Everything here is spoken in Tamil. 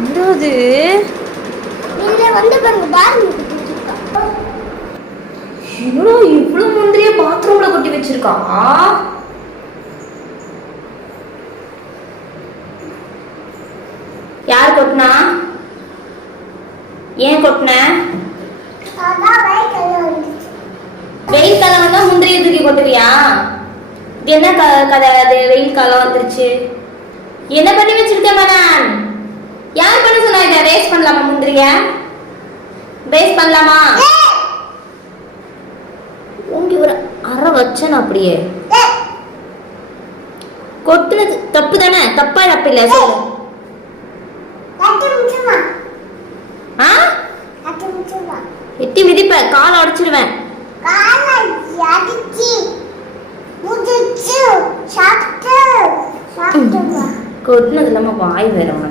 என்னது என்னடா இவ்வளவு முந்திரிய பாத்ரூம்ல கொட்டி வச்சிருக்கா? யார் கொட்டினா? ஏன் கொட்டின? வெயில் காலம் வந்தா முந்திரிய தூக்கி கொட்டுவியா? இது என்ன கதை? அது வெயில் காலம் வந்துருச்சு. என்ன பண்ணி வச்சிருக்க மனான்? யார் பண்ண சொன்னா? இதை வேஸ்ட் பண்ணலாமா? முந்திரிய வேஸ்ட் பண்ணலாமா? உங்க ஒரு அரை வச்சன அப்படியே கொட்டுனது தப்பு தானே? தப்பா தப்பு இல்ல சொல்லு. எட்டி மிதிப்ப, காலை உடைச்சிடுவேன். கொட்டினது இல்லாம வாய் வேற உனக்கு.